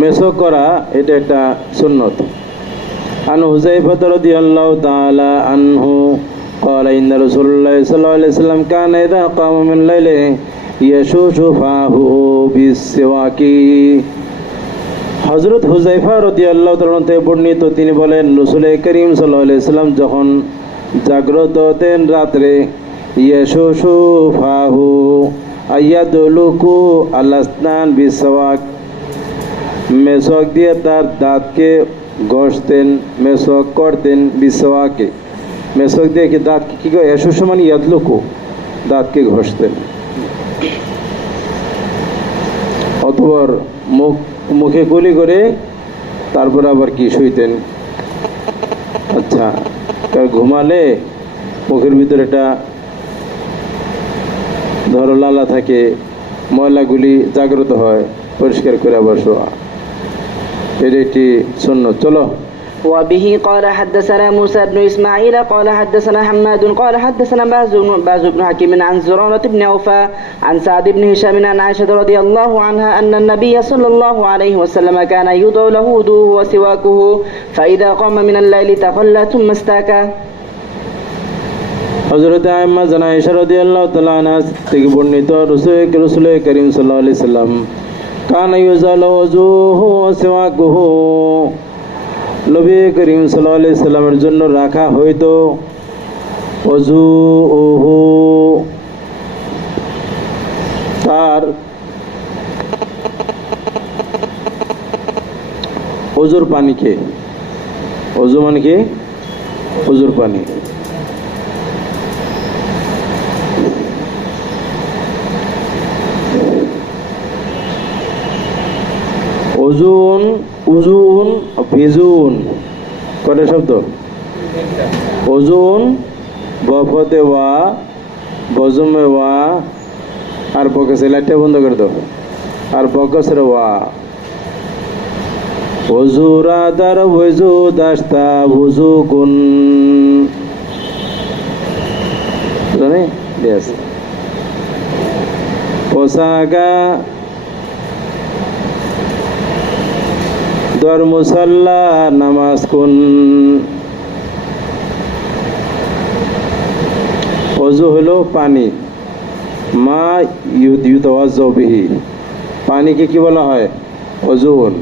মেসক করা এটা একটা সুন্নত। আন হুযায়ফা রাদিয়াল্লাহু তাআলা আনহু قال إن رسول الله صلى الله عليه وسلم كان إذا قام من الليل يشوش فاه بالسواك। হযরত হুযায়ফা রাদিয়াল্লাহু তাআলা থেকে বর্ণিত, তিনি বলেন রাসূল করিম সাল্লাল্লাহু আলাইহি ওয়াসাল্লাম যখন জাগ্রত হতেন রাত্রে, ইয়াশুশু ফাহু আয়াদুলুকু আলাসনান বিসওয়াক, মেসক দিয়ে তার দাঁতকে ঘষতেন, মেসক করতেন বিসওয়াকে, মেসক দিয়ে কি দাঁত কি করে ইয়াশুশু মানে ইয়াদলুকু, দাঁতকে ঘষতেন। অতঃপর মুখে কুলি করে তারপর আবার কি শুইতেন। আচ্ছা, ঘুমালে মুখের ভিতরে একটা ধরো লালা থাকে, ময়লাগুলি জাগ্রত হয়, পরিষ্কার করে আবার শোয়া, এটা একটি সুন্নত। চলো। وبه قال حدثنا موسى بن إسماعيل قال حدثنا حماد قال حدثنا باز بن حكيم عن زرارة بن عوفا عن سعد بن هشام عن عائشة رضي الله عنها أن النبي صلى الله عليه وسلم كان يدعو له وضوءه وسواكه فإذا قام من الليل تخلى ثم استاكى। হযরত আম্মা জানা আয়েশা রাদিয়াল্লাহু তাআলা আনহা থেকে বর্ণিত, রাসূল করিম সাল্লাল্লাহু আলাইহি সাল্লাম কানা ইউজালু ওযুহু ওয়া সিওয়াকুহু, নবী করিম সাল্লাল্লাহু আলাইহি সাল্লামের জন্য রাখা হইতো ওযুহু, তার ওযুর পানিকে, ওযু মানে কি ওযুর পানি, ওজুন উজুন ভিজুন কয়টা শব্দ? ওজুন বফতে ওয়া বজমে ওয়া আর বকসে লাইটটা বন্ধ করে দাও, আর বকসের ওয়া ওজুরা দার ওজু দাস্তা ওজু কুন, জানে यस পোশাকা দর মুসাল্লা নামাজ কুন। ওযু হলো পানি, মা ইউতাওয়াজ্জু বিহি, পানিকে কি বলা হয়? ওযুন।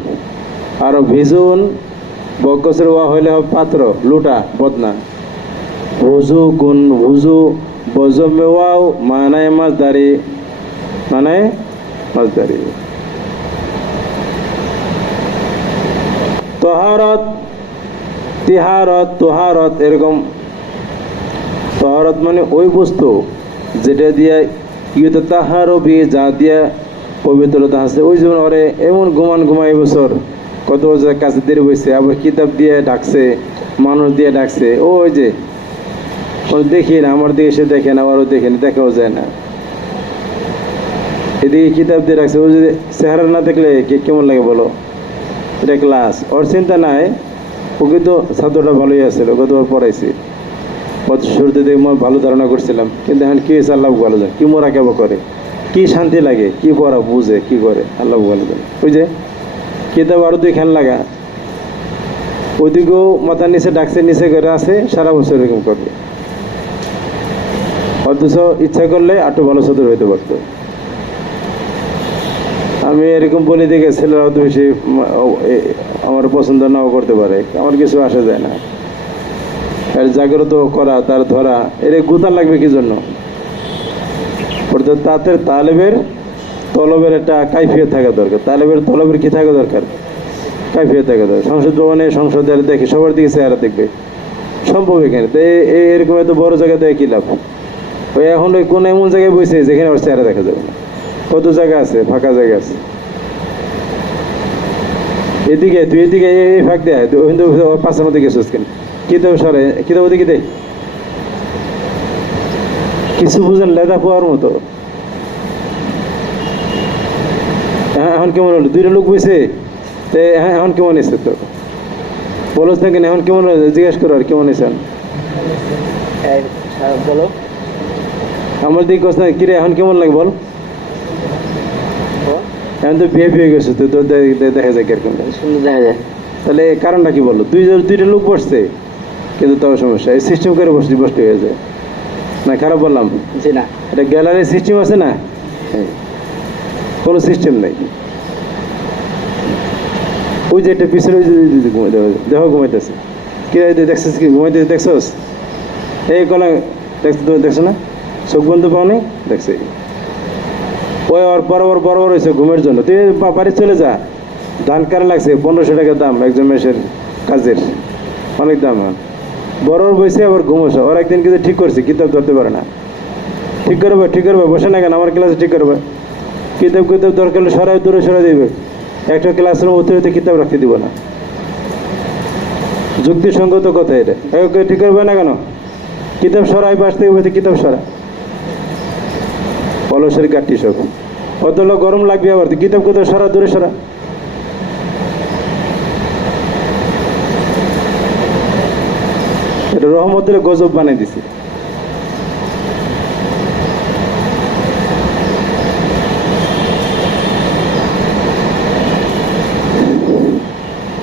আর ভিজুন বকসের ওয়া হইলে হবে পাত্র, লুটা, বদনা। ওযু কুন, ওযু বজমে ওয়াও মানায় মাসদারি, মানায় মাসদারি। তহারত, তিহারত, তোহারত, এরকম। তহারত মানে ওই বস্তু যেটা দিয়ে ইউতে তাহারও বিয়ে, যা দিয়ে পবিত্রতা আছে। ওই জন্য ওরে এমন ঘুমাই বছর কত বছর কাছে দেরি বসে, আবার কিতাব দিয়ে ডাকছে, মানুষ দিয়ে ডাকছে, ওই যে দেখি না, আমার দিকে এসে দেখে না, আবারও দেখে না, দেখাও যায় না, এদিকে কিতাব দিয়ে রাখছে। ওই যদি চেহারা না দেখলে কেমন লাগে বলো? এটা ক্লাস, ওর চিন্তা নাই, ও কিন্তু ছাত্রটা ভালোই আসছিল, গতবার পড়াইছি, শুরুতে দেখে ভালো ধারণা করছিলাম, কিন্তু এখন কি হয়েছে আল্লাহ ভালো জানে, কি মোরা কেবা করে, কি শান্তি লাগে, কি পড়া বুঝে, কি করে আল্লাহ ভালো জানে। ওই যে কিতাব আরো দুই খান লাগা, ওইদিকেও মাথার নিচে ডাকছে, নিচে করে আছে, সারা বছর এরকম করবে। অথচ ইচ্ছা করলে একটু ভালো ছাত্র হইতে পারত। আমি এরকম বলে দেখে ছেলেরা অত বেশি আমার পছন্দ নাও করতে পারে, আমার কিছু আসা যায় না। আর জাগ্রত করা, তার ধরা, এর গুতা লাগবে কি জন্য? অর্থাৎ তাদের তালেবের তলবের একটা কাইফিয়ত থাকা দরকার। তালেবের তলবের কি থাকা দরকার? কাইফিয়ত থাকা দরকার। সংসদ ভবনে সংসদের দেখে সবার দিকে চেহারা দেখবে, সম্ভব এখানে তো এরকম এত বড় জায়গা দেখে কি লাভ? ওই এখন ওই কোন এমন জায়গায় বসে যেখানে ওর চেহারা দেখা যাবে না। কত জায়গা আছে, ফাঁকা জায়গা আছে, এদিকে তুই এদিকে এই ফাঁক দেয় পাশের মধ্যে গেছিস কেন? কিতাব সরে, কিতাব ওদিকে দে, কিছু বুঝেন লেদা পোয়ার মতো। হ্যাঁ, এখন কেমন হলো? দুইটা লোক বসে, হ্যাঁ এখন কেমন এসে তো বলছ না কেন? এখন কেমন জিজ্ঞেস করো, আর কেমন এসেন বলো। আমার দিকে কস না, কিরে এখন কেমন লাগে বল? এখন তো বিয়ে হয়ে গেছে, তো দেখা যায় কিরকম। সুন্দর দেখা যায়। তাহলে কারণটা কি বললো? দুইটা লোক বসছে কিন্তু তাও সমস্যা, এই সিস্টেম করে বসতে হয়ে যায় না? খারাপ বললাম? জি না। এটা গ্যালারির সিস্টেম আছে না? হ্যাঁ, কোনো সিস্টেম নেই। ওই যে একটা পিছনে দেখো ঘুমাইতেছে, কি দেখছিস? কি ঘুমাইতেছে দেখছোস? এই কলা দেখছো, তুমি দেখছো না? চোখ বন্ধ পাওনি? দেখছি ওই ওর বড় হয়েছে ঘুমের জন্য। তুই বাড়ি চলে যা, ধান কারা লাগছে 1500 টাকা দাম একজন মেসের কাজের, অনেক দাম। বড় বসে আবার ঘুমোছে। ওর একদিন কিছু ঠিক করছে, কিতাব ধরতে পারে না। ঠিক করবে বসে না কেন? আমার ক্লাসে ঠিক করবে। কিতাব দরকার হলে দূরে সরাই দিবে। একটা ক্লাসরুম অতিরিক্ত কিতাব রাখতে দিব না। যুক্তিসঙ্গত কথা এটা। ঠিক করবে না কেন? কিতাব সরাই, পাশ থেকে বসে কিতাব সরা। অলসের গাঠি সব। অত লোক গরম লাগবে আবার, কিতাব কোথাও সরা, দূরে সরা। এটা রহমতের গজব বানাই দিছে।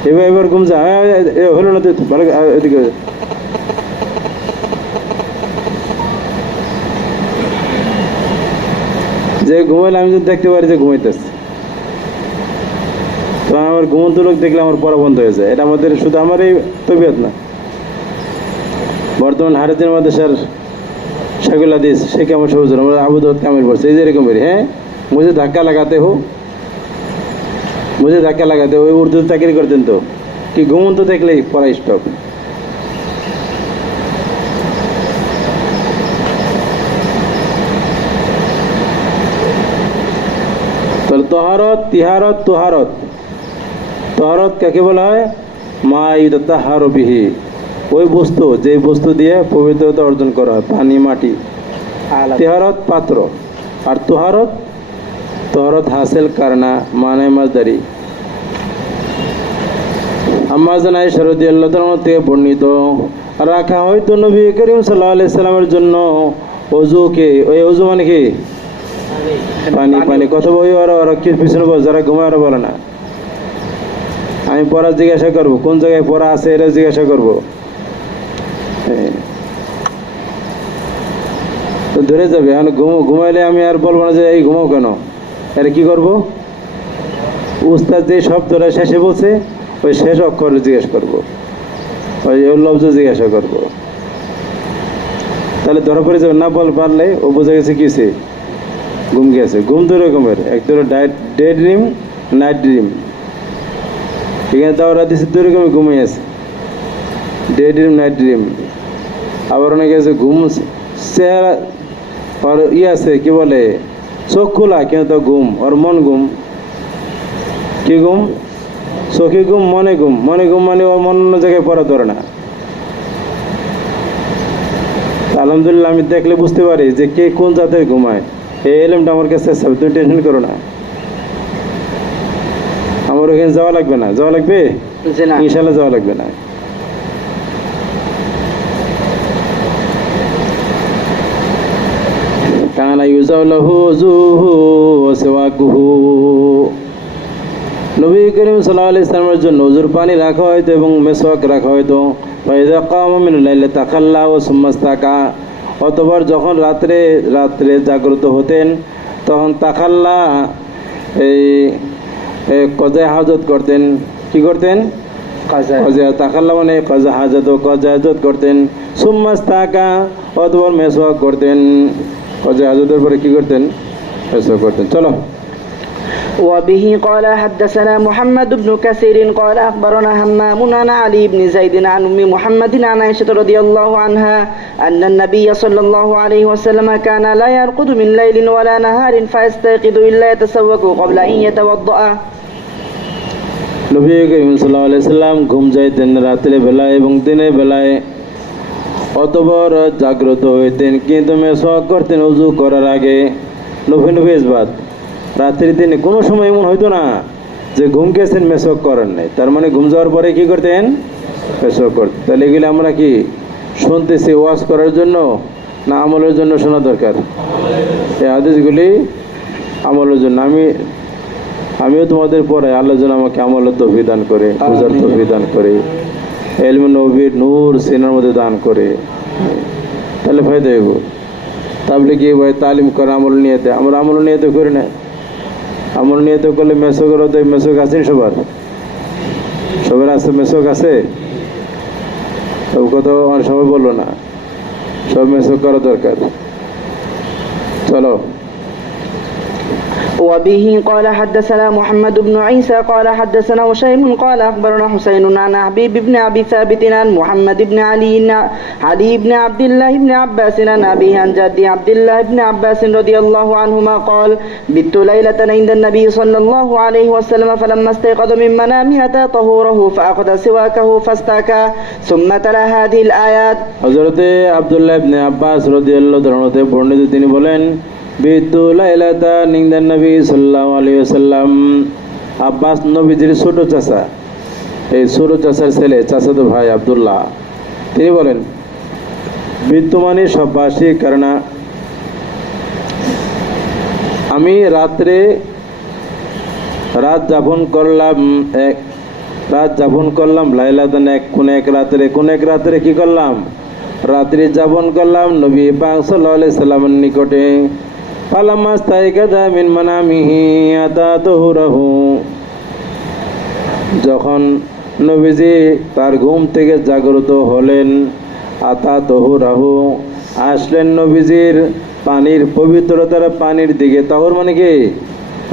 এবার ঘুম যা। হলো না, তুই ভালো এদিকে। যে ঘুমাইলে আমি যদি দেখতে পারি যে ঘুমাইতেছে, তো আমার ঘুমন্ত লোক দেখলে আমার পড়া বন্ধ হয়ে যায়। এটা আমাদের শুধু আমার এই তবিয়ত না, বর্তমান হারিদিন মাদ্রাসার শাইখুল হাদিস শেখ আহমদ সবুজ আমরা আবু দাউদ কামিল পড়ছে এই যে এরকমের। হ্যাঁ, মুঝে ধাক্কা লাগাতে হো, ওই উর্দু চাকরি করতেন তো, কি ঘুমন্ত দেখলেই পড়া স্টপ। তাহলে তহারত কাকে বলা হয়? মা ইউতাহারু বিহি, ওই বস্তু, যে বস্তু দিয়ে পবিত্রতা অর্জন করা হয়, পানি, মাটি। তিহারত পাত্র, আর তোহারত হাসিল কারনা মানে মাজদারি। আম্মা জান আয়েশা রাদিয়াল্লাহু তাআলা থেকে বর্ণিত, রাখা হয়তো নবী করিম সাল্লাল্লাহু আলাইহি সাল্লামের জন্য ওযুকে। ওই ওযু মানে কি? পানি। কথা বই ওরা কি পিছনে বল, যারা ঘুমায় ওরা বলে না। আমি পড়া জিজ্ঞাসা করবো, কোন জায়গায় পড়া আছে এটা জিজ্ঞাসা করবো। তো ধরে যাবে। এখন ঘুমাইলে আমি আর বলবো না যে এই ঘুমাও কেন। এটা কি করবো? উস্তাদ যে শব্দটা শেষে বলছে ওই শেষ অক্ষর জিজ্ঞেস করবো, ওই লব্জ জিজ্ঞাসা করবো। তাহলে ধরা পড়ে যাবে। না পারলে ও বোঝা গেছে কিছে ঘুম গেছে। ঘুম 2 রকমের, এক ধরো ডে ড্রিম, নাইট ড্রিম। এখানে তাওরা দিচ্ছে 2 রকমের ঘুমিয়ে আছে, ডে ড্রিম, নাইট ড্রিম। আবার অনেকে আছে ঘুম চেহারা আর আছে কি বলে চোখ খোলা কিন্তু ঘুম, আর মন ঘুম। কি ঘুম? চোখে ঘুম, মনে ঘুম মানে ওর মন অন্য জায়গায় পড়া ধরে না। আলহামদুলিল্লাহ আমি দেখলে বুঝতে পারি যে কে কোন জাতের ঘুমায়। এই এলেমটা আমার কাছে আছে, তুমি টেনশন করো না। আমার ওখানে যাওয়া লাগবে না। যাওয়া লাগবে? ইনশাল্লাহ যাওয়া লাগবে না। কানা ইউজাউলাহু যুহু ওয়া সিওয়াকুহু, নবী করিম সাল্লাল্লাহু আলাইহি ওয়াসাল্লামের জন্য ওযুর পানি রাখা হয়তো এবং মেসওয়াক রাখা হয়তো। ফাইযা কামা মিনাল লাইলি তাখাল্লা ওয়া সুম্মাস্তাকা, অতঃপর যখন রাত্রে জাগ্রত হতেন তখন তাখাল্লা এই কজা হাজত করতেন। কি করতেন? কজা। তাখাল্লা মানে কজা হাজত করতেন। সুম্মাস্তাকা, অতঃপর মেসওয়াক করতেন। কজা হাজতের পরে কি করতেন? মেসওয়াক করতেন। চলো। وبه قال حدثنا محمد بن كثير قال أخبرنا همام عن علي بن زيد عن أم محمد عن عائشة رضي الله عنها أن النبي صلى الله عليه وسلم كان لا يرقد من ليل ولا نهار فيستيقظ إلا يتسوق قبل أن يتوضأ। নবী করিম সাল্লাল্লাহু আলাইহি সাল্লাম ঘুম যাইতেন রাতের বেলায় এবং দিনের বেলায়, অতঃপর জাগ্রত হইতেন কিন্তু মেসওয়াক করতেন ওযু করার আগে। নবী ইসবাত, রাত্রির দিনে কোনো সময় এমন হইতো না যে ঘুম গেছেন মেসওয়াক করেন নাই। তার মানে ঘুম যাওয়ার পরে কি করতেন? মেসওয়াক করতেন। তাহলে এগুলি আমরা কি শুনতেছি ওয়াজ করার জন্য না আমলের জন্য শোনা দরকার? এই হাদিসগুলি আমলের জন্য। আমি আমিও তোমাদের পড়াই, আল্লাহ যেন আমাকে আমলের তৌফিক দান করে, বুঝার তৌফিক দান করে, ইলমে নবীর নূর সিনার মধ্যে দান করে, তাহলে ফায়দা হইব। তাবলিগি ভাই তালিম করে আমল নিয়েতে, আমরা আমল নিয়েতে করি না। আমল নিয়েতে করলে মেসকের হতে, মেসক আছেন সবার, সবার আছে মেসক আছে, সব কথা আমার সবাই বললো না, সব মেসক করা দরকার। চলো। وبه قال حدثنا محمد بن عيسى قال حدثنا هشيم قال أخبرنا حسين عن حبيب بن أبي ثابت عن محمد بن علي بن عبد الله بن عباس عن أبيه عن جدي عبد الله بن عباس رضي الله عنهما قال بت ليلة عند النبي صلى الله عليه وسلم فلما استيقظ من منامه أتى طهوره فأخذ سواكه فاستاكى ثم تلا هذه الآيات। হযরতে আব্দুল্লাহ ইবনে আব্বাস রাদিয়াল্লাহু তাআলা হতে বর্ণিত, তিনি বলেন বিতু লাইলাতা নিন্দান নবী সাল্লাল্লাহু আলাইহি ওয়াসাল্লাম। আব্বাস নবীজির ছোট চাচা, এই ছোট চাচার ছেলে, চাচাতো ভাই আব্দুল্লাহ, তিনি বলেন বিতু মানে সববাসী, কারণ আমি রাত যাপন করলাম লাইলাতান কোন এক রাত্রে কি করলাম, রাত্রি যাপন করলাম নবী পাক সাল্লাল্লাহু আলাইহি সাল্লামের নিকটে। ফালাম্মা ইস্তাইকাযা মিন মানামিহি আতা তুহুরাহু, যখন নবীজি তার ঘুম থেকে জাগ্রত হলেন, আতা তুহুরাহু, আসলেন নবীজির পানির পবিত্রতার পানির দিকে। তাহর মানে কি,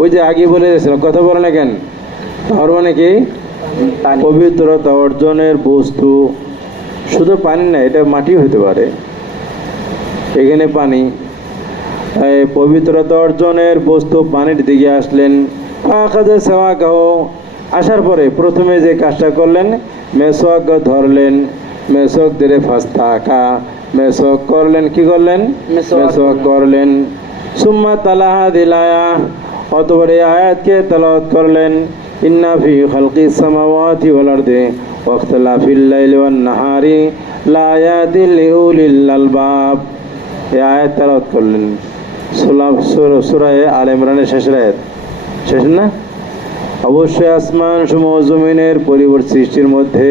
ওই যে আগে বলে গেছিলাম, কথা বলে না কেন, তাহর মানে কি পবিত্রতা অর্জনের বস্তু, শুধু পানি না, এটা মাটি হতে পারে, এখানে পানি, পবিত্রতা অর্জনের বস্তু পানির দিকে আসলেন। আসার পরে প্রথমে যে কাজটা করলেন, মেসওয়াক ধরলেন, মেসওয়াক ধরে ফাস্তা আঁকা, মেসওয়াক করলেন, কি করলেন, মেসওয়াক করলেন। সুম্মা তালাহা দিলায়া, অতঃপর এই আয়াতকে তেলাওয়াত করলেন। ইন্না ফি খালকিস সামাওয়াতি ওয়াল আরদি ওয়া ইখতিলাফিল লাইলি ওয়ান নাহারি লাআয়াতিন লিউলিল আলবাব। এই আয়াত তেলাওয়াত করলেন। সূরা আলে ইমরানের শেষের আয়াত, শেষ না? অবশ্যই আসমান সমূহ জমিনের সৃষ্টির মধ্যে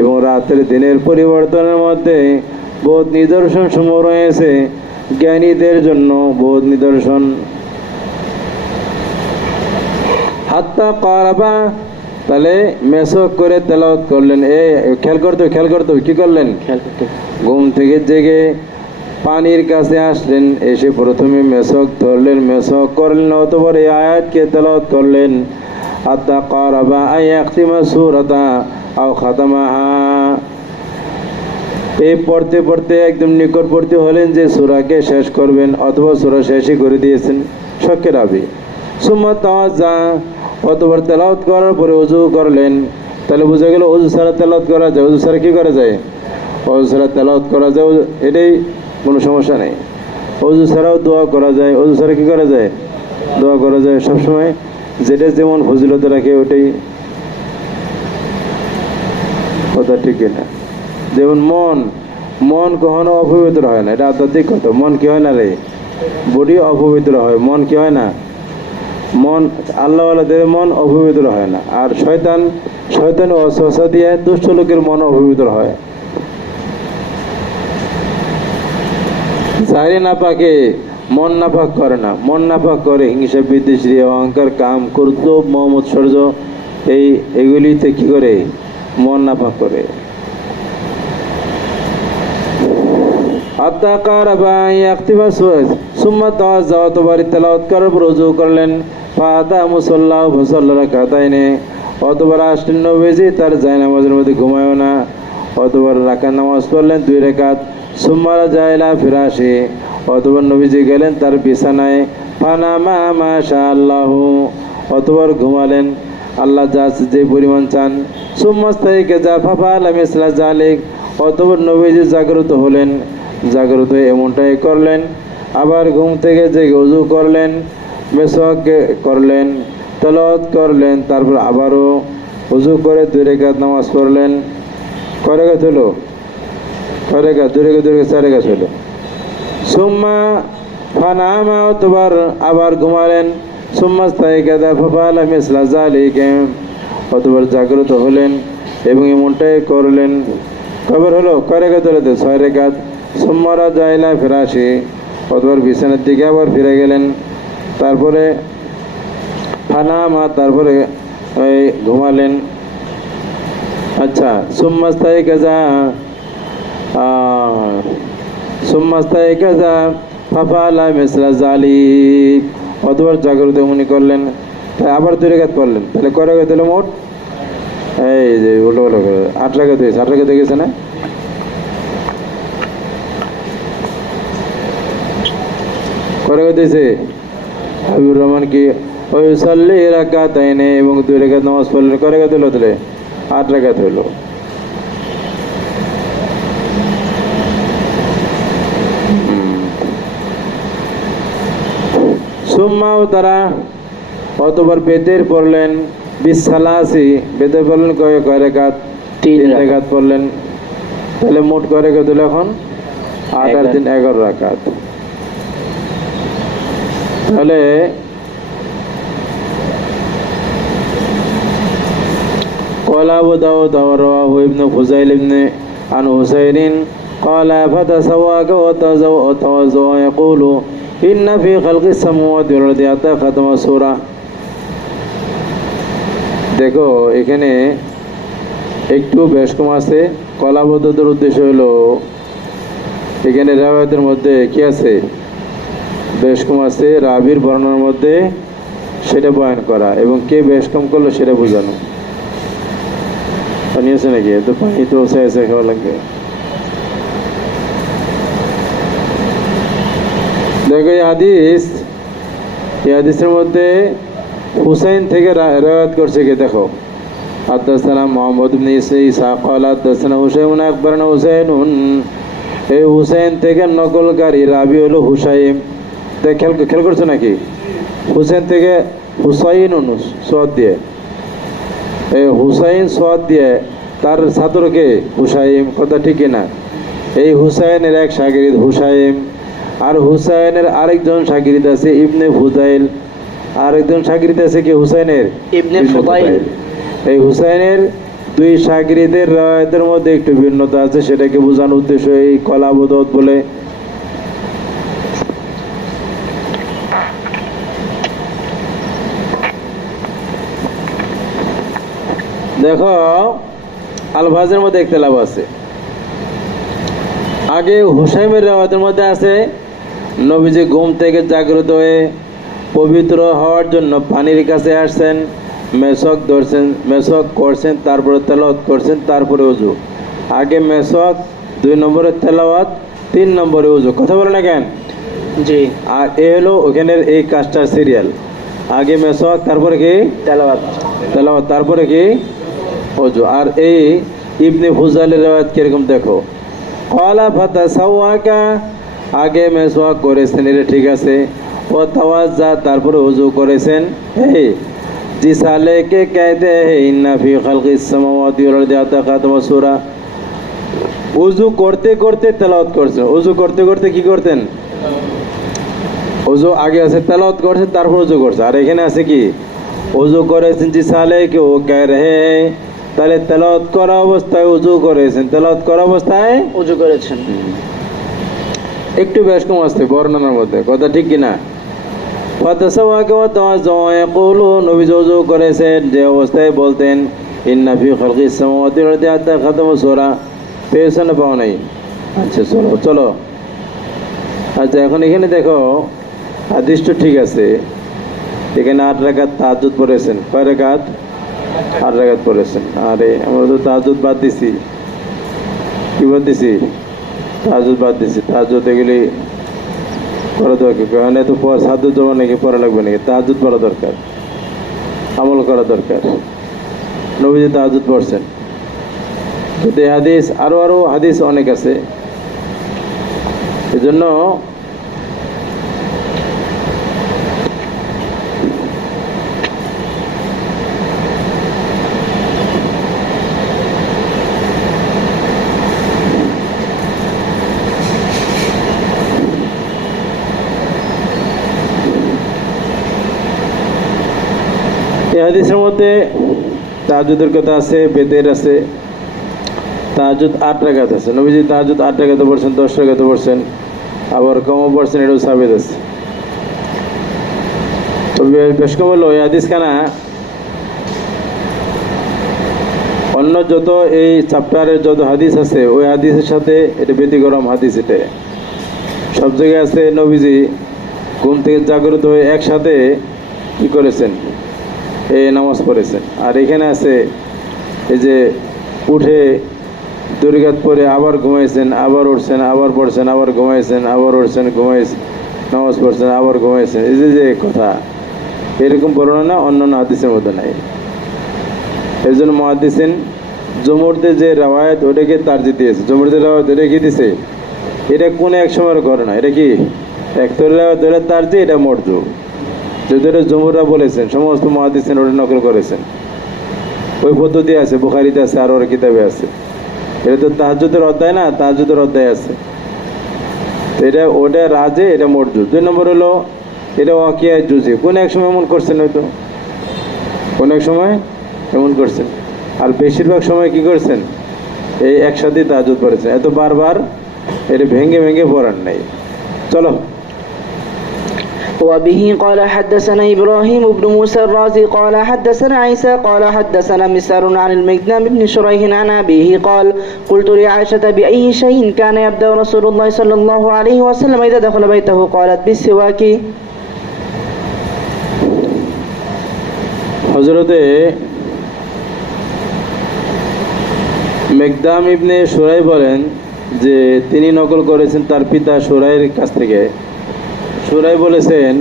এবং রাতের দিনের পরিবর্তনের মধ্যে বহুত নিদর্শন সমূহ রয়েছে, জ্ঞানীদের জন্য বহুত নিদর্শন। হাত্তা কারাবা, তাহলে মেসক করে তেলাওয়াত করলেন। খেয়াল করতে কি করলেন, ঘুম থেকে জেগে পানির কাছে আসলেন, এসে প্রথমে মেসক ধরলেন, মেসক করলেন, অতঃপর এই আয়াতকে তেলাওয়াত করলেন। হাত্তা কারাবা আই ইয়াখতিমা সূরাতা আও খাতামাহা, এই পড়তে পড়তে একদম নিকটবর্তী হলেন যে সূরাকে শেষ করবেন, অথবা সূরা শেষই করে দিয়েছেন, শখের আবি। সুম্মা তাওয়াজ্জা, অতঃপর তেলাওয়াত করার পরে ওযু করলেন। তাহলে বোঝা গেল ওযু ছাড়া তেলাওয়াত করা যায়, ওযু ছাড়া কি করা যায়, ওযু ছাড়া তেলাওয়াত করা যায়, এটাই কোনো সমস্যা নেই। ওযু ছাড়াও দোয়া করা যায়, ওযু ছাড়া কি করা যায়, দোয়া করা যায়। সবসময় যেটা যেমন ফজিলত রাখে ওটাই কথা, ঠিক না? যেমন মন কখনো অপবিত্র হয় না, এটা আধ্যাত্মিক কথা। মন কি হয় না রে, বডি অপবিত্র হয়, মন কি হয় না, মন আল্লাহওয়ালাদের মন অপবিত্র হয় না। আর শয়তান ওয়াসওয়াসা দিয়ে দুষ্ট লোকের মন অপবিত্র হয়। জাহিরে নাপাকে মন নাপাক করে না, মন নাপাক করে হিংসা, বিদ্বেষী, অহংকার, কাম, ক্রোধ, মোহ, মৎসর্য, এইগুলিতে কি করে, মন নাপাক করে। সুম্মা তাওয়াজ্জা, অতঃপর তেলাওয়াত করার পর ওযু করলেন। ফাআতা মুসাল্লাহু ফাসাল্লা রাকাতাইনি, অতঃপর আসলেন নবীজি তার জায়নামাজের মধ্যে ঘুমায়ও না, অতঃপর রাকাত নামাজ পড়লেন 2 রাকাত। সুম্মা রাজা ইলা ফিরাশি, অতঃপর নবীজি গেলেন তার বিছানায়। ফানামা মাশাআল্লাহু, অতঃপর ঘুমালেন আল্লাহ যে পরিমাণ চান। সুম্মা ইস্তাইকাযা ফাফআলা মিসলা যালিক, অতঃপর নবীজি জাগ্রত হলেন, জাগ্রত এমনটাই করলেন। আবার ঘুম থেকে জেগে ওযু করলেন, মেসওয়াক করলেন, তেলাওয়াত করলেন, তারপর আবারও ওযু করে 2 রাকাত নামাজ পড়লেন। কয় রাকাত হলো, 2 রাকাত 4 রাকাত হলো। সুম্মা ফানামা, অতঃপর আবার ঘুমালেন। সুম্মাস্তাইকাযা ফাফআলা মিসলা যালিকা, অতঃপর জাগ্রত হলেন এবং এমনটাই করলেন। কয়বার হলো? কয় রাকাত হলো? 6 রাকাত। সুম্মা রাজা ইলা ফিরাশি, অতঃপর বিছানার দিকে আবার ফিরে গেলেন। তারপরে ফানামা, তারপরে ঘুমালেন। আচ্ছা, সুম্মাস্তাইকাযা ফাফআলা মিসলা যালিক, অতঃপর জাগ্রত মনে করলেন, তাই আবার 2 রাকাত পড়লেন। তাহলে কয় রাকাত হলো মোট? এই যে উল্টো পাল্টা করে 8 রাকাত হয়েছে। 8 রাকাত হয়ে গেছে না? কয় রাকাত হয়েছে? হাবিবুর রহমান কি ওয়াইসাল্লি রাকাতাইনে, এবং 2 রাকাত নামাজ পড়লেন। কয় রাকাত হলো তাহলে? 8 রাকাত হলো। সুম্মাও তারা, অতঃপর বেতের পড়লেন। বিসালাসি, বেতের পড়লেন কয় রাকাত? 3 রাকাত পড়লেন। তাহলে মোট কয় রাকাত হলো এখন? 8 আর 3 11 রাকাত। তাহলে قال أبو داود ورواه ابن فضيل عن حسين قال فتسواك وتوزع يقول إن في خلق السماوات والأرض حتى ختم السورة। দেখো এখানে একটু বেশ কম আছে। কলাবদ্ধতার উদ্দেশ্য হলো এখানে রাওয়ায়াতের মধ্যে কি আছে? বেশ কম আছে। রাবির বর্ণনার মধ্যে সেটা বয়ান করা এবং কে বেশ কম করলো সেটা বোঝানো। পানি আছে নাকি? তো পানি তো এসে খাওয়া লাগবে। দেখো এই হাদিসের মধ্যে হুসাইন থেকে রাওয়ায়াত করছে কে? দেখো, হাদাসানা মুহাম্মদ ইবনে ঈসা ক্বালা হাদাসানা হুসাইন আকবরনা হুসাইনুন। এই হুসাইন থেকে নকলকারী রাবি হলো হুসাইম। দেখ, খেয়াল করছো নাকি? হুসাইন থেকে হুসাইনুন সওয়াদ দিয়ে, এই হুসাইন সওয়াদ দিয়ে তার ছাত্রকে হুসাইম। কথা ঠিক না? এই হুসাইনের এক শাগিরিদ হুসাইম, আর হুসাইনের আরেকজন শাগিরিদ আছে ইবনে ফুদাইল। আরেকজন শাগিরিদ আছে কি হুসাইনের? ইবনে ফুদাইল। এই হুসাইনের 2 শাগিরিদের রাওয়ায়াতের মধ্যে একটু ভিন্নতা আছে, সেটাকে বোঝানোর উদ্দেশ্য এই কলাবদত বলে। দেখো আলফাজের মধ্যে ইখতিলাফ আছে। আগে হুসাইমের রাওয়ায়াতের মধ্যে আছে নবীজি ঘুম থেকে জাগ্রত হয়ে পবিত্র হওয়ার জন্য পানির কাছে আসছেন, মেসক ধরছেন, মেসক করছেন, তারপরে তেলাওয়াত করছেন, তারপরে ওযু। আগে মেসক, 2 নম্বরে তেলাওয়াত, 3 নম্বরে ওযু। কথা বলে না কেন? জি। আর এ হলো ওখানের এই কাজটার সিরিয়াল। আগে মেসক, তারপরে কি? তেলাওয়াত, তারপরে কি? ওযু। আর এই ইবনে ফুজাইলের রাওয়ায়াত কিরকম দেখো, ক্বালা ফাতাসাওয়াকা, আগে মেসওয়াক করেছেন, এটা ঠিক আছে। ও তাওয়াজ্জা, তারপরে ওযু করেছেন। এই জিসালে কে कहते हैं ইন্না ফি খালকিস সামাওয়াতি ওয়াল আরদি হাত্তা খাতামা সূরা। ওযু করতে করতে তেলাওয়াত করছেন। ওযু করতে করতে কি করতেন? ওযু আগে আছে, তেলাওয়াত করছেন, তারপর ওযু করছে। আর এখানে আছে কি? ওযু করেছেন। জিসালে কে ও कह रहे हैं, তাহলে তেলাওয়াত করা অবস্থায় ওযু করেছেন, তেলাওয়াত করা অবস্থায় ওযু করেছেন। একটু বেশ কম আসছে বর্ণনার মধ্যে। কথা ঠিক কিনা? ফাতাসাওয়াকা ওয়া তাওয়াজ্জা ইয়াকুলু, নবী ওযু করেছেন যে অবস্থায় বলতেন ইন্না ফি খালকিস সামাওয়াতি ওয়াল আরদি হাত্তা খাতামা সূরা। পেছনে পাও নাই? আচ্ছা চলো। আচ্ছা, এখন এখানে দেখো হাদিসটা ঠিক আছে। এখানে 8 রাকাত তাহাজ্জুদ পড়েছেন। কয় রাকাত? 8 রাকাত পড়েছেন। আরে আমরা তো তাহাজ্জুদ বাদ দিছি। কি বাদ দিছি? তাহাজ্জুদ বাদ দিছি। তাহাজ্জুদ এগুলি করা দরকার। কারণ এত সাহায্য জমা নাকি পড়া লাগবে নাকি? তাহাজ্জুদ পড়া দরকার, আমল করা দরকার। নবীজি তাহাজ্জুদ পড়ছেন। যদি হাদিস আরো হাদিস অনেক আছে, এজন্য হাদিসের মধ্যে তাহাজ্জুদের কথা আছে, বেতের আছে। তাহাজ্জুদ 8 রাকাত আছে, নবীজি তাহাজ্জুদ 8 রাকাতে পড়ছেন, 10 রাকাতে পড়ছেন, আবার কমও পড়ছেন, এটাও সাবিত আছে। তবে বেশ কম হলো এই হাদিস খানা অন্য যত এই চ্যাপ্টারের যত হাদিস আছে ওই হাদিসের সাথে এটা ব্যতিক্রম হাদিস। এটা সব জায়গায় আছে নবীজি ঘুম থেকে জাগ্রত হয়ে একসাথে কি করেছেন, এই নামাজ পড়েছেন। আর এখানে আছে এই যে উঠে 2 রাকাত পরে আবার ঘুমাইছেন, আবার উঠছেন, আবার পড়ছেন, আবার ঘুমাইছেন, আবার উঠছেন, ঘুমাইছেন, নামাজ পড়ছেন, আবার ঘুমাইছেন। এই যে কথা এরকম বর্ণনা অন্যান্য হাদিসের মধ্যে নাই। এর জন্য মুহাদ্দিসিন জুমুরদের যে রাওয়ায়াত ওটাকে তারজিহ দিয়েছে। জুমুরদের রাওয়ায়াত এটা কি দিছে, এটা কোন এক সময়ের ঘটনা, এটা কি একতরের রাওয়ায়াত, এটা তারজিহ, এটা মরজু। যদি এটা জুমুররা বলেছেন, সমস্ত মুহাদ্দিসিন ওটা নকল করেছেন। ওই পদ্ধতি আছে, বুখারীতে আছে, আর ওর কিতাবে আছে। এটা তো তাহাজ্জুদের অধ্যায় না, তাহাজ্জুদের অধ্যায় আছে। তো এটা ওটা রাজে, এটা মরজু। 2 নম্বর হলো এটা ওয়াকিয়া জুজি, কোন এক সময় এমন করছেন, হয়তো কোন এক সময় এমন করছেন। আর বেশিরভাগ সময় কি করছেন, এই একসাথে তাহাজ্জুদ পড়েছেন। এত বারবার এটা ভেঙে ভেঙে পড়ার নাই। চলো। وبه قال حدثنا إبراهيم بن موسى الرازي قال حدثنا عيسى قال حدثنا مسار عن المقدام بن شريح عن أبيه قال قلت لعائشة بأي شيء كان يبدأ رسول الله صلى الله عليه وسلم إذا دخل بيته قالت بالسواك। হযরতে মিকদাম ইবনে শুরাই বলেন যে তিনি নকল করেছেন তার পিতা শুরাইয়ের কাছ থেকে। শুরাই বলেছেন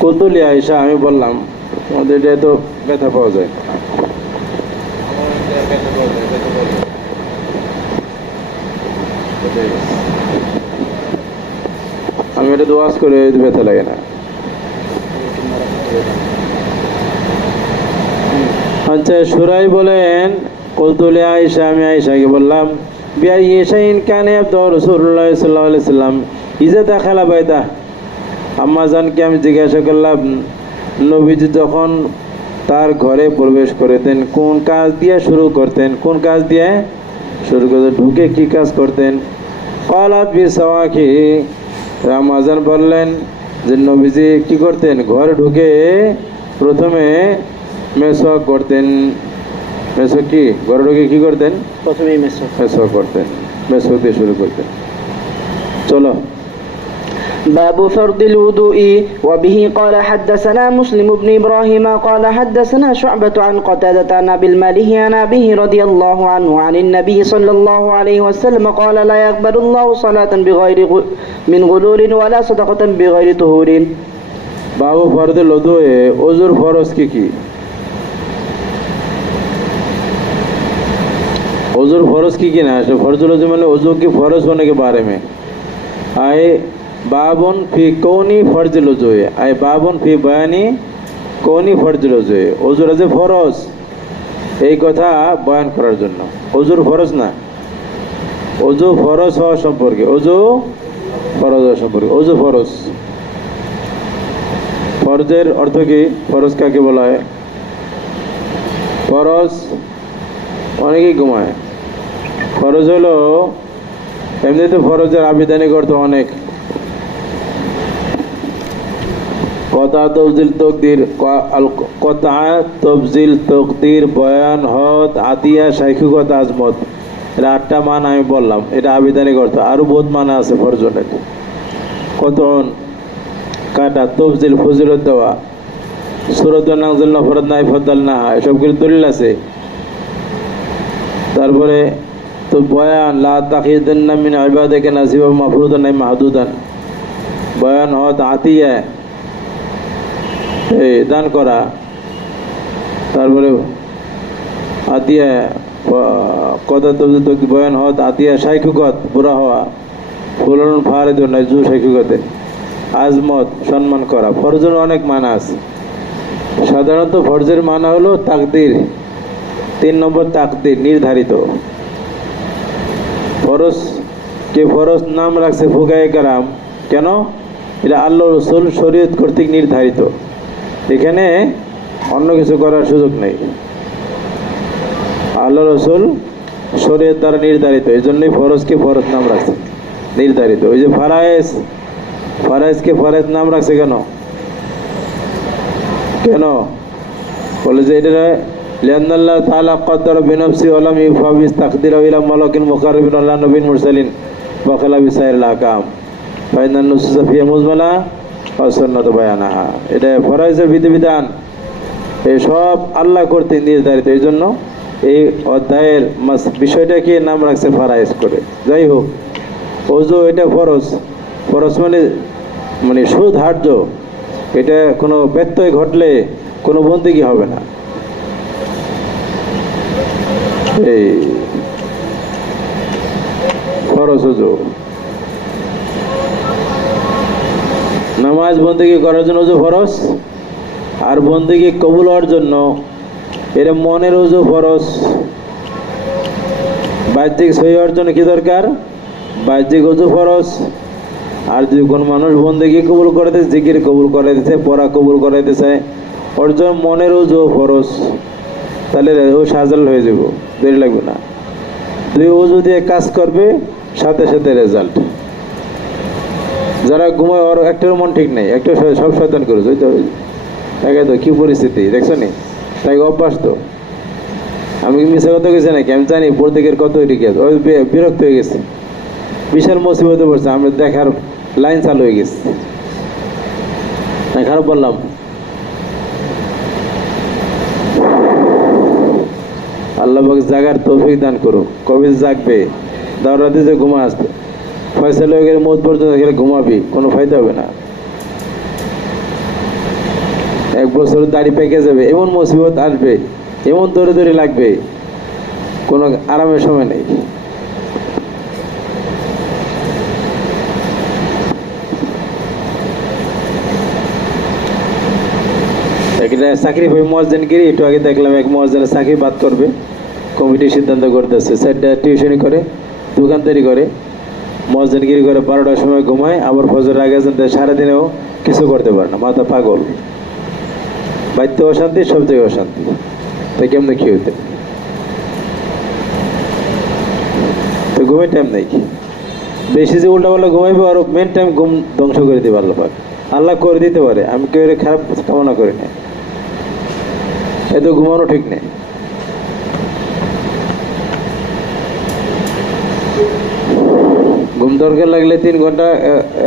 কুতুলি আয়েশা, আমি বললাম, আমাদের এটা তো ব্যথা পাওয়া যায়, আমি এটা তো ওয়াজ করে ব্যথা লাগে না। আচ্ছা, শুরাই বলেন কুতুলি আয়েশা, আমি আয়েশাকে বললাম, বিআই শাইইন কানা ইয়াবদা রাসূলুল্লাহ সাল্লাল্লাহু আলাইহি ওয়াসাল্লাম ইজা দাখালা বাইতা। আম্মা জানকে আমি জিজ্ঞাসা করলাম, নবীজি যখন তার ঘরে প্রবেশ করতেন কোন কাজ দিয়ে শুরু করতেন, কোন কাজ দিয়ে শুরু করতেন, ঢুকে কি কাজ করতেন। ক্বালাত বিসওয়াকি, রামাজান বললেন যে নবীজি কি করতেন, ঘরে ঢুকে প্রথমে মেসওয়াক করতেন। মেসওয়াক কি, ঘরে ঢুকে কি করতেন, প্রথমেই মেসওয়াক করতেন, মেসওয়াক দিয়ে শুরু করতেন। চলো। باب فرض الوضوء. وبه قال حدثنا مسلم بن إبراهيم قال حدثنا شعبة عن قتادة عن أبي المالح عن أبيه رضي الله عنه عن النبي صلى الله عليه وسلم قال لا يقبل الله صلاة بغير من غلول ولا صدقة بغير طهور. বাবু ফরজুল ওযুয়ে ওযুর ফরজ কি কি? ওযুর ফরজ কি কি না? ফরজুল ওযু মানে ওযু की फर्ज होने के बारे में। आए बाबुन फी कौनी फर्जुल ওযুয়ে, आए बाबुन फी बयानी कौनी फर्जुल ওযুয়ে। ওযুর যে ফরজ এই কথা বয়ান করার জন্য। ওযুর ফরজ না, ওযু ফরজ হওয়া সম্পর্কে, ওযু ফরজ হওয়া সম্পর্কে। ওযু ফরজ, ফরজের অর্থ কি, ফরজ কাকে বলা হয়? ফরজ অনেকেই ঘুমায়। ফরজ হলো এমনিতে ফরজের আবিধানিক অর্থ অনেক। কথা তফজিল তকদির, কথা তফজিল তকদির, বয়ান, হদ, আতিয়া, শাইখুকত, আজমত, এটা 8টা মান আমি বললাম, এটা আবিধানিক অর্থ। আরো বহুত মানে আছে ফরজনের। কতন, কাটা, তফজিল, ফজিলত দেওয়া, সূরাত নাযিল না, ফরদ নাই, ফদল না, এসবগুলো দলিল আছে। তারপরে তো বয়ান, লা তাখিদান্না মিন ইবাদিকা নাসিবা মাফরুদান নাই মাহদুদান, বয়ান, হদ, আতিয়া, এই দান করা। তারপরে আতিয়া, কথা তফজিল, বয়ান, হদ, আতিয়া, শাইখুকত, বুড়া হওয়া, ফুলন ফারিদ নাই জু শাইখুকতে, আজমত, সম্মান করা। ফরজের অনেক মানা আছে। সাধারণত ফরজের মানা হলো তাকদির। 3 নম্বর তাকদির, নির্ধারিত। ফরজ কে ফরজ নাম রাখছে ফুকায়ে কেরাম, কেন? এটা আল্লাহ রসুল শরীয়ত কর্তৃক নির্ধারিত। এখানে অন্য কিছু করার সুযোগ নেই। আল্লাহ রসুল শরীয়ত দ্বারা নির্ধারিত, এই জন্যই ফরজকে ফরজ নাম রাখছে, নির্ধারিত। ওই যে ফারায়েজকে ফরজ নাম রাখছে কেন? কেন বলে যে এটা লিআন্নাল্লাহ তাআলা কদ্দারা বিনফসি ওয়া লাম ইউফাবিস তাকদিরা ইলা মালাকিন মুকাররাবিন আলা নবিয়্যিন মুরসালিন ওয়া খালা বিসাইরিল আহকাম ফাইনান নুসুসা ফিয়া মুজমালা ওয়া সুন্নাতু বায়ানাহা। এটা ফরজের বিধিবিধান এই সব আল্লাহ কর্তৃক নির্ধারিত, এই জন্য এই অধ্যায়ের বিষয়টাকে নাম রাখছে ফারায়েজ করে। যাই হোক, ওযু এটা ফরজ, ফরজ মানে সুধার্য, এটা কোনো ব্যত্যয় ঘটলে কোনো বন্দেগী হবে না। এই ফরজ ওযু, নামাজ বন্দেগী করার জন্য ওযু ফরজ, আর বন্দেগী কবুল হওয়ার জন্য এটা মনের ওযু ফরজ। বাহ্যিক সহি হওয়ার জন্য কি দরকার? বাহ্যিক ওযু ফরজ। আর যদি কোনো মানুষ বন্দেগী কবুল করে দিচ্ছে, জিকির কবুল করে দিচ্ছে, পড়া কবুল করে দিচ্ছে, ওর জন্য মনের ওযু ফরজ, তাহলে ও সাজাল হয়ে যাব, দেরি লাগবে না। দুই ওযু দিয়ে কাজ করবে, সাথে সাথে রেজাল্ট। যারা ঘুমায় ওর একটার মন ঠিক নেই, একটা সব শয়তান করেছে, ওই তো একে তো কী পরিস্থিতি দেখছো নি, তাই অভ্যাস তো। আমি কি মিশা কথা গেছি নাকি? আমি জানি প্রত্যেকের কত এদিকে ওই বিরক্ত হয়ে গেছে, বিশাল মুসিবতে পড়ছে, আমরা দেখার লাইন চালু হয়ে গেছে। খারাপ বললাম? আল্লাহ পাক জাগার তৌফিক দান করুক। কবে জাগবে? দাওয়ার রাতে যে ঘুমা আসবে, ফয়সালা হয়ে গেলে মত পর্যন্ত গেলে ঘুমাবি, কোনো ফায়দা হবে না। 1 বছর দাড়ি পেকে যাবে, এমন মুসিবত আসবে, এমন দৌড়ে লাগবে, কোনো আরামের সময় নেই। একটা চাকরি পাই মুয়াজ্জিনগিরি, একটু আগে দেখলাম এক মুয়াজ্জিনের চাকরি বাদ করবে, কমিটি সিদ্ধান্ত করতেছে। 4টা টিউশনি করে, দোকানদারি করে, মুয়াজ্জিনগিরি করে, 12টার সময় ঘুমায়, আবার ফজরের আগে সারাদিনেও কিছু করতে পারে না, মাথা পাগল। বাড়িতে অশান্তি, সব জায়গায় অশান্তি, তাই কেমনে কি হইতে? তো ঘুমের টাইম নেই, বেশি যে উল্টাপাল্টা ঘুমাইবে, আর মেন টাইম ঘুম ধ্বংস করে দিবে আল্লাহ পাক। আল্লাহ করে দিতে পারে, আমি কেউ খারাপ কামনা করি না, এত ঘুমানো ঠিক নেই। ঘুম দরকার লাগলে 3 ঘন্টা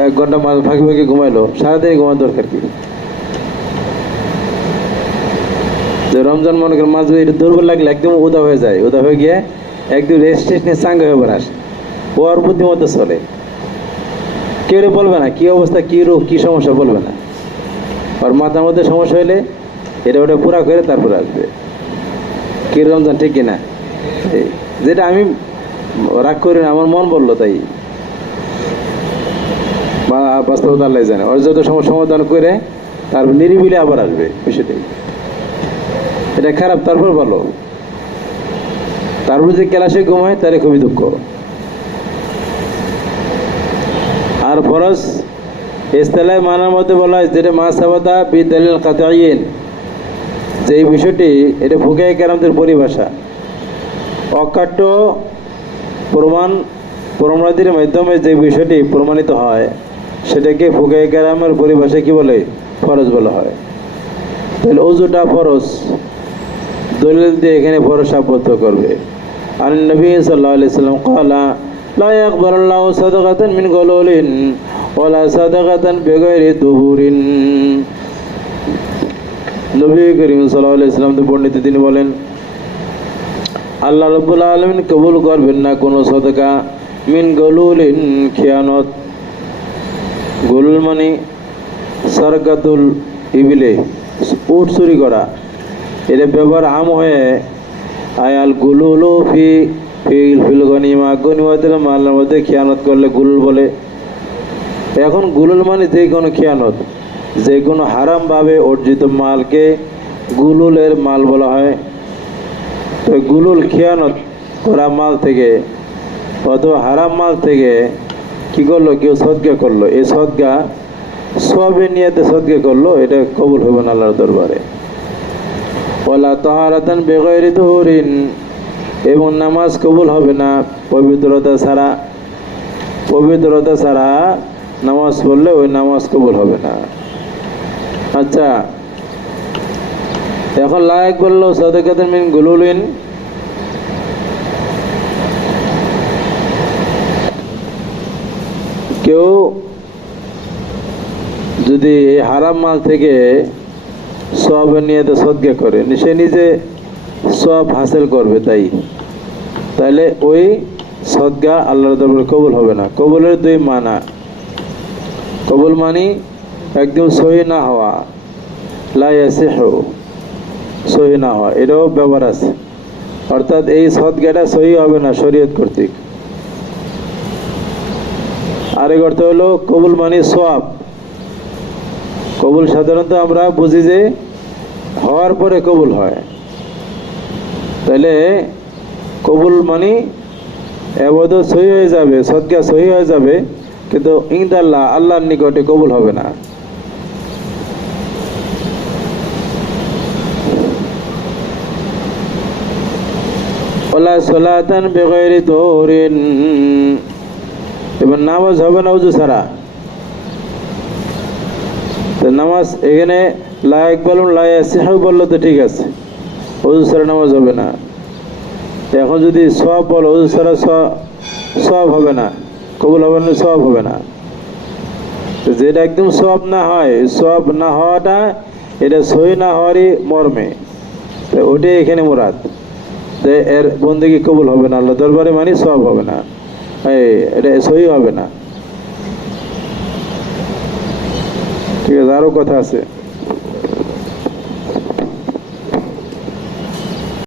1 ঘন্টা ফাঁকি ফাঁকি ঘুমাইলো, সারাদিন ঘুমার দরকার কি? রমজান মনে করেন মাঝে এটা দুর্বল লাগলে একদম উদা হয়ে যায়, উদা হয়ে গিয়ে একদম রেস্ট নিয়ে চাঙ্গা হয়ে বেড়াস, ও আর বুদ্ধিমতো চলে, কেউ বলবে না কি অবস্থা, কি রোগ, কি সমস্যা বলবে না। আর মাথার মধ্যে সমস্যা হলে এটা ওটা পুরা করে তারপরে আসবে কি রমজান, ঠিক কিনা? যেটা আমি রাগ করি না, আমার মন বললো তাই, বা বাস্তবতা আল্লাহ জানে। ওর যত সমস্যা সমাধান করে তারপর নিরিবিলি আবার আসবে বিষয়টাই। এটা খারাপ, তারপর ভালো। তারপর যে ক্লাসে ঘুমায় তারে খুবই দুঃখ। আর ফরজ ইসতিলাহ মানার মধ্যে বলা হয় যেটা মা সাবাতা বিদালিল কাতাইয়িন, যে এই বিষয়টি এটা ফুকায়ে কেরামদের পরিভাষা, অকাট্য প্রমাণাদির মাধ্যমে যে বিষয়টি প্রমাণিত হয় সেটাকে ফুকায়ে কেরামের পরিভাষায় কি বলে? ফরজ বলা হয়। তাহলে ওযুটা ফরজ, দলিল দিয়ে এখানে ফরজ সাব্যস্ত করবে। আর নবী সাল্লাল্লাহু আলাইহি সাল্লাম ক্বালা লা ইয়াকবালুল্লাহু সাদাকাতান মিন গুলুলিন ওয়ালা সাদাকাতান বিগাইরি তুহুরিন। নবী করিম সাল্লাল্লাহু আলাইহি সাল্লাম বর্ণিত তিনি বলেন, আল্লাহ রাব্বুল আলামিন কবুল করবেন না কোনো সাদাকা মিন গুলুলিন, খিয়ানত। গুলুল মানে সারকাতুল ইবিলে, উট চুরি করা, এটা ব্যবহার আম হয়ে আয়াল গুলুলু ফি ফিল গনিমা, গনিমতের মালের মধ্যে খেয়ানত করলে গুলুল বলে। এখন গুলুল মানে যে কোনো খেয়ানত, যে কোনো হারামভাবে অর্জিত মালকে গুলুলের মাল বলা হয়। তো গুলুল খেয়ানত করা মাল থেকে অথবা হারাম মাল থেকে কি করলো, কেউ সদকা করলো, এই সদকা সবে নিয়েতে সদকা করলো, এটা কবুল হবে না আল্লাহর দরবারে। ওয়ালা তাহারাতান বিগাইরি তুহুরিন, এবং নামাজ কবুল হবে না পবিত্রতা ছাড়া। পবিত্রতা ছাড়া নামাজ পড়লে ওই নামাজ কবুল হবে না। আচ্ছা, এখন লায়েক বলল সাদাকাতুন মিন গুলুলিন, কেউ যদি এই হারাম মাল থেকে সওয়াবের নিয়তে সদকা করে, সে নিজে সওয়াব হাসিল করবে, তাইলে ওই সদকা আল্লাহর দরবারে কবুল হবে না। কবুলের দুই মানা, কবুল মানি একদম সহি না হওয়া, লা ইয়াসিহু, সহি না হওয়া, এটাও ব্যাপার আছে। অর্থাৎ এই সদকাটা সহি হবে না শরীয়ত কর্তৃক। আরেক অর্থ হলো কবুল মানি সওয়াব। কবুল সাধারণত আমরা বুঝি যে হওয়ার পরে কবুল হয়, তাহলে কবুল মানি ইবাদত সহি হয়ে যাবে, সদকা সহি হয়ে যাবে, কিন্তু ইনদাল্লাহ আল্লাহর নিকটে কবুল হবে না। ওয়ালা সালাতান বিগাইরি তুহুরিন, এবার নামাজ হবে না ওযু ছাড়া। তো নামাজ এখানে লায়েক বলুন লা ইয়াসিহু বললো তো ঠিক আছে, ওযু ছাড়া নামাজ হবে না। এখন যদি সওয়াব বলো, ওযু ছাড়া সওয়াব হবে না, কবুল হবে না, সওয়াব হবে না। তো যেটা একদম সওয়াব না হয়, সওয়াব না হওয়াটা এটা সহি না হওয়ারই মর্মে, তো ওটাই এখানে মুরাদ, যে এর বন্দেগী কবুল হবে না আল্লাহ দরবারে, মানে সওয়াব হবে না, এটা সহি হবে না। ঠিক আছে, আরো কথা আছে।